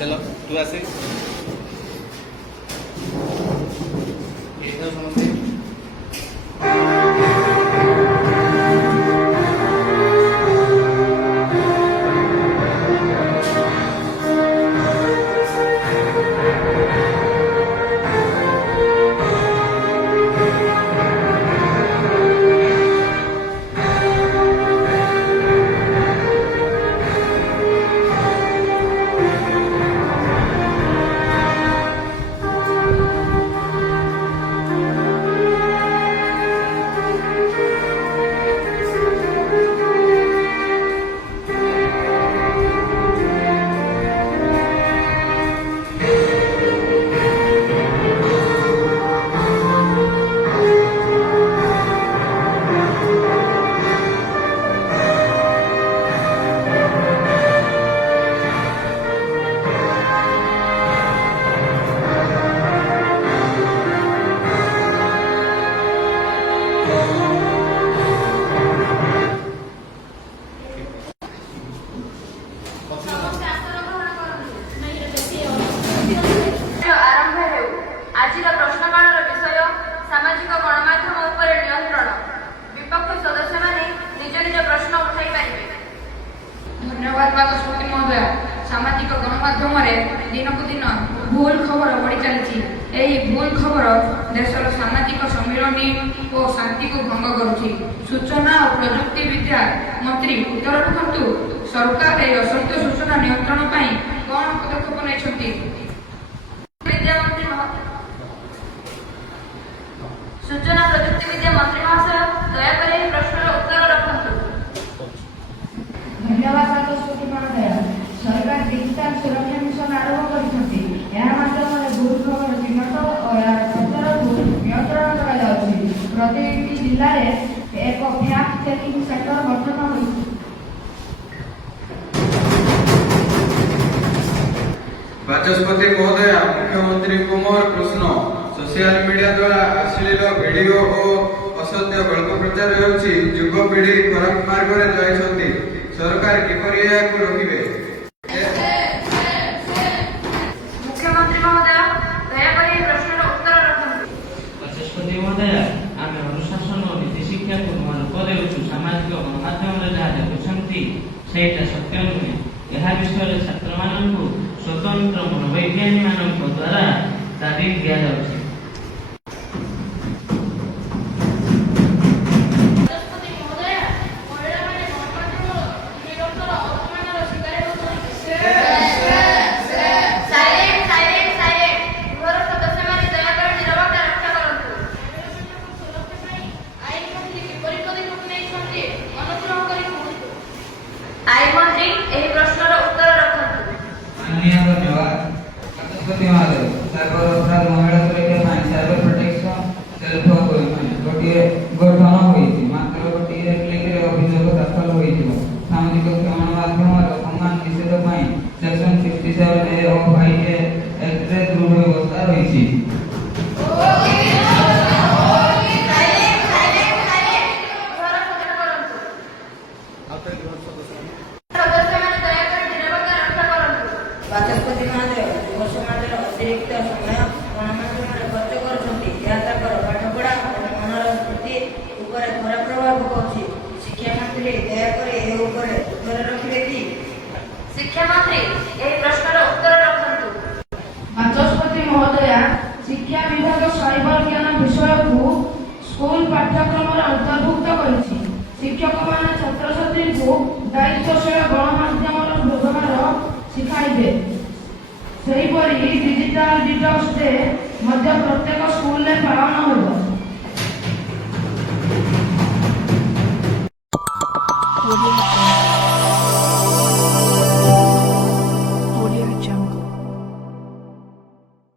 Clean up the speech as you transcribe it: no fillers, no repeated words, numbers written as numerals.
चलो तू आसे समझते धन्यवाद बाचस्पति महोदय। सामाजिक गणमाध्यम दिन को दिन भूल खबर बढ़ी चली। यही भूल खबर देशर सामाजिक सम्मिलनी और शांति को भंग करुच्ची। सूचना और प्रजुक्ति विद्या मंत्री उत्तर रखु सरकार यह असत्य सूचना नियंत्रण कौन पदक्षेप नहीं। विद्यामंत्री सूचना प्रजुक्ति विद्या मंत्री महाशय दयाकोरी प्रश्न उत्तर रखु। धन्यवाद बाचस्पति महोदय। सरकार डिजिटाल सुरक्षा मिशन आरंभ करछथि। एहा माध्यमरे भूल खबर चिन्हट और प्रचार को नियंत्रण करा जाउछि। प्रत्येक जिल्ला रे एक फैक्ट चेकिंग सेंटर गठन होइछि। बाचस्पति महोदय, मुख्यमंत्री कुमार कृष्ण सोशल मीडिया द्वारा अश्लील वीडियो और असत्य गल्प प्रचार होउछि। युवपीढ़ी खराब मार्ग रे जाइछथि। सरकार किपरि याकु रोकिबे? मुख्यमंत्री महोदय दयाकोरी प्रश्न उत्तर रखु। बाचस्पति महोदय, आम अनुशासन और नीति शिक्षा को महत्व देउछु। सामाजिक गणमाध्यम जहाँ देखुछंती सेटा सत्य नुहे। यह विषय छात्र मानकु स्वतंत्र मनोवैज्ञानिक मानक द्वारा तालीम दिया जाउछि। बाचस्पति महोदय, युव समाजर अतिरिक्त समय गणमाध्यम खर्च करुछंती। पाठपढ़ा और मनर स्थिति उपरे खराब प्रभाव पकाउछि। शिक्षा मंत्री दयाकोरी उत्तर रखिबे कि? शिक्षा मंत्री एही प्रश्नर उत्तर रखु। बाचस्पति महोदय, शिक्षा विभाग साइबर ज्ञान विषय को स्कूल पाठ्यक्रम अंतर्भुक्त करिछि। शिक्षक माने छात्र छात्री को दायित्वशील गणमाध्यम व्यवहार शिखाइबे। सेहीपरि डिजिटल डिटॉक्स डे मध्य प्रत्येक स्कूल में पालन होगा।